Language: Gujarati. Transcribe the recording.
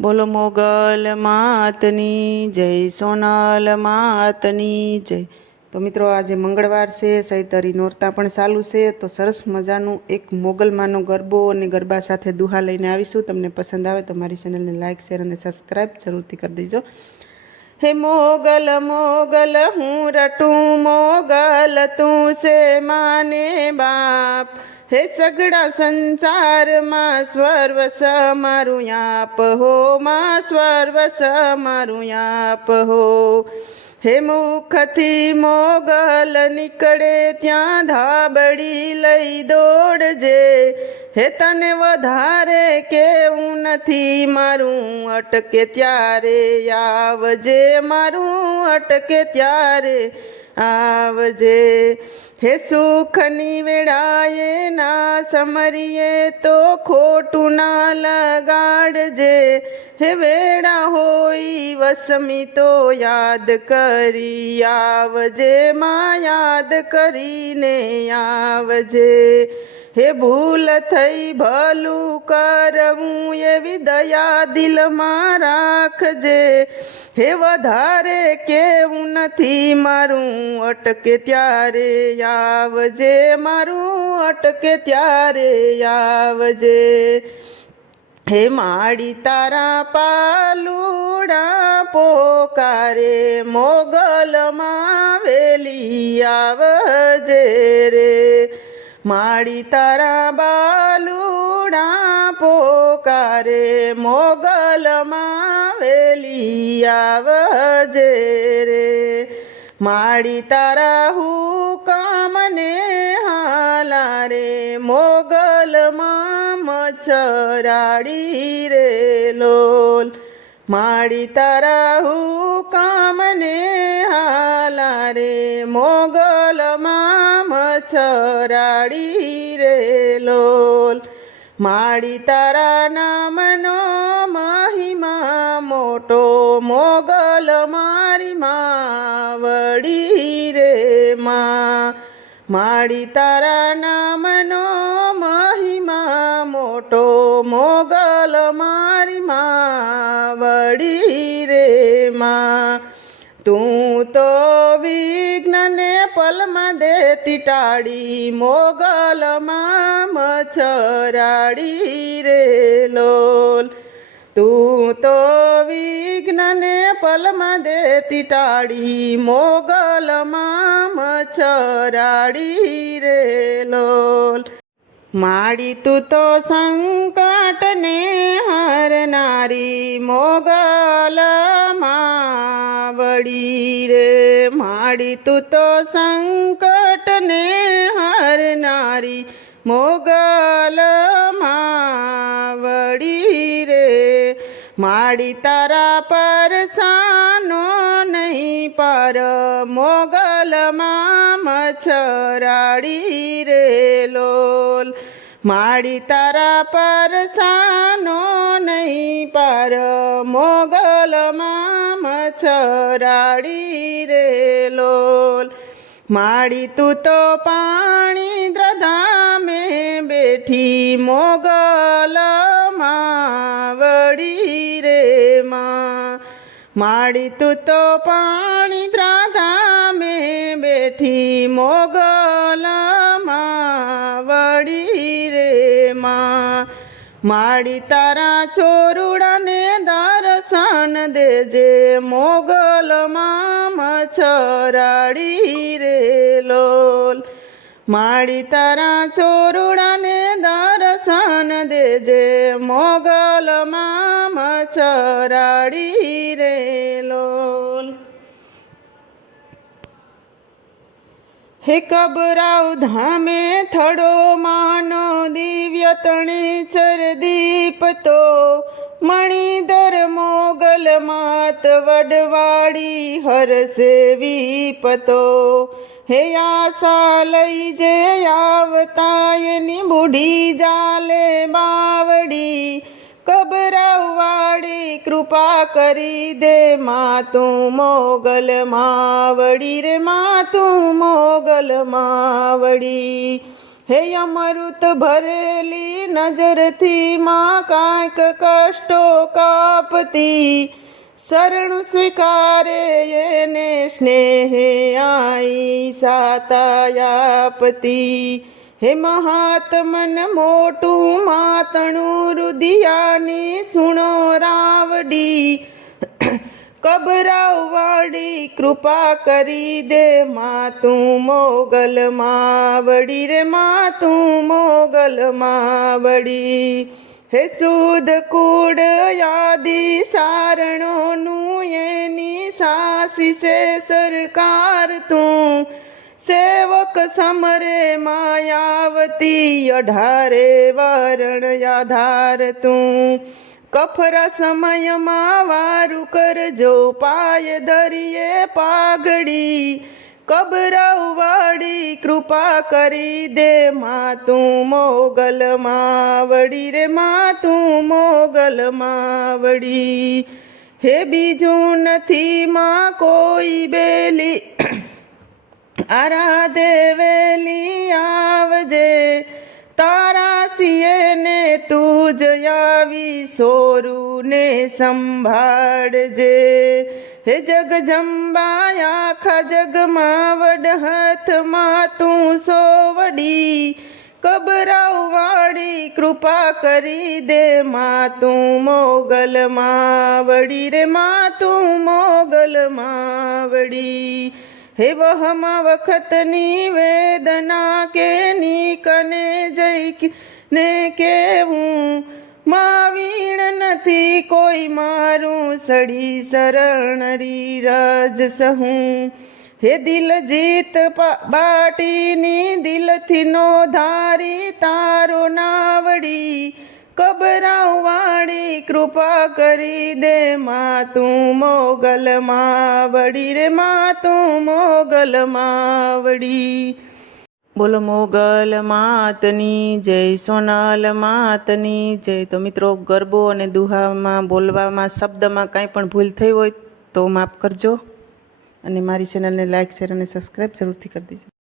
બોલો મોગલ માતની જય, સોનલ માતની જય. તો મિત્રો આજે મંગળવાર છે, સૈતરી નોરતા પણ ચાલુ છે, તો સરસ મજાનું એક મોગલમાંનો ગરબો અને ગરબા સાથે દુહા લઈને આવીશું. તમને પસંદ આવે તો મારી ચેનલને લાઇક શેર અને સબસ્ક્રાઈબ જરૂરથી કરી દેજો. હે મોગલ મોગલ, હું રટું મોગલ, તું છે માને બાપ. હે સગડા સંસારમાં સ્વર્વસ મારું યાપ હો, માં સ્વર્વસ મારું યાપ હો. હે મુખથી મોગલ નીકળે, ત્યાં ધાબડી લઈ દોડજે. હે તને વધારે કેવું નથી, મારું અટકે ત્યારે આવજે, મારું અટકે ત્યારે આવજે. હે સુખની વેળાએ ના સમરીએ તો ખોટું ના લગાડજે. હે વેળા હોય વસમી તો યાદ કરી આવજે, માં યાદ કરીને આવજે. હે ભૂલ થઈ ભલું કરવું એવી દયા દિલમાં રાખજે. હે વધારે કેવું નથી મારું, અટકે ત્યારે આવજે મારું, અટકે ત્યારે આવજે. હે માડી તારા પાલુડા પોકારે મોગલમાં વેલી આવજે રે. માડી તારા બાલુડા પોકારે મોગલમાં વેલી આવજે રે. માડી તારા હુકમને હાલા રે. મોગલમાં મચરાડી રે લોલ. માડી તારા હુકમને હાલા રે. મોગલમાં મચરાડી રે લોલ. માડી તારા નામ મોટો મોગલ મારી માવડી રે માં. માડી તારા નામનો મહિમા મોટો મોગલ મારી માવડી રે માં. તું તો વિઘ્નને પલમાં દેતી ટાળી મોગલમાં મચરાડી રે લોલ. તું તો વિઘ્નને પલમાં દેતી ટાળી મોગલમાં મચરાડી રે લોલ. માડી તું તો સંકટને હરનારી મોગલમાં વળી રે. માડી તું તો સંકટને હરનારી મોગલમાં માડી તારા પરસાનો નહીં પર, મોગલમાં મચ્છરાડી રે લોલ. માડી તારા પરસાનો નહીં પર, મોગલમાં મચ્છરાડી રે લોલ. માડી તું તો પાણી દ્રધામે બેઠી મોગલમાં માડી તું તો પાણી દ્રાધામે બેઠી મોગલમાં વળી રે માં. માડી તારા ચોરુડાને દર્શન દેજે, મોગલમાં મછરાડી રે લોલ. માડી તારા ચોરુડાને દર્શન દેજે, મોગલમાં મચ્છરાડી રે લોલ. હે કબરાવ ધામે થડો માનો દિવ્ય તણેચર દીપ તો. મણિધર મોગલ માત વડવાડી હરસે વીપતો હે આશા લઈ જે આવતા એની બુઢી જાલે બાવડી. કબરાવવાડી કૃપા કરી દે મા તું મોગલ માવડી રે મા તું મોગલ માવડી. હે અમૃત ભરેલી નજરથી માં કાંઈક કષ્ટો કાપતી. આપતી શરણ સ્વીકારે એને સ્નેહે આઈ સાતાયાપતી હે મહાત્મન મોટું માતણું રુદિયાની સુણો રાવડી. કબરાવવાડી કૃપા કરી દે મા તું મોગલ માવડી રે મા તું મોગલ માવડી. હે સુદ કુડ યાદી સારણોનું એની સાસી સે સરકાર તું. સેવક સમરે માયાવતી અઢારે વરણ આધાર તું. કફરા સમયમાં વારું કરજો, પાય ધરીએ પાઘડી. કબરાવાળી કૃપા કરી દે માં તું મોગલ માવડી રે માં તું મોગલ માવડી. હે બીજું નથી માં કોઈ બેલી આરાધે વેલી આવજે. તારા સિયે ને તું જ આવી સોરું ને સંભાળજે. હે જગ જંબા આખા જગમાં વડ હાથમાં તું સોવડી. કબરાવવાળી કૃપા કરી દે માં તું મોગલ માવડી. રે માં તું મોગલ માવડી. હે વહમાં વખતની વેદના કે કને જઈ ને કેવું? માવીણ નથી કોઈ મારું સડી શરણ રજ સહું. હે દિલ જીત બાટીની દિલથી નો ધારી તારો નાવડી. કબરાવ વાળી કૃપા કરી દે માં તું મોગલ માવડી રે માં તું મોગલ માવડી બોલો મોગલ માતની, જય સોનલ માતની, જય તો મિત્રો ગરબો અને દુહામાં બોલવામાં શબ્દમાં કાંઈ પણ ભૂલ થઈ હોય તો માફ કરજો. અને મારી ચેનલને લાઇક શેર અને સબસ્ક્રાઈબ જરૂરથી કરી દેજો.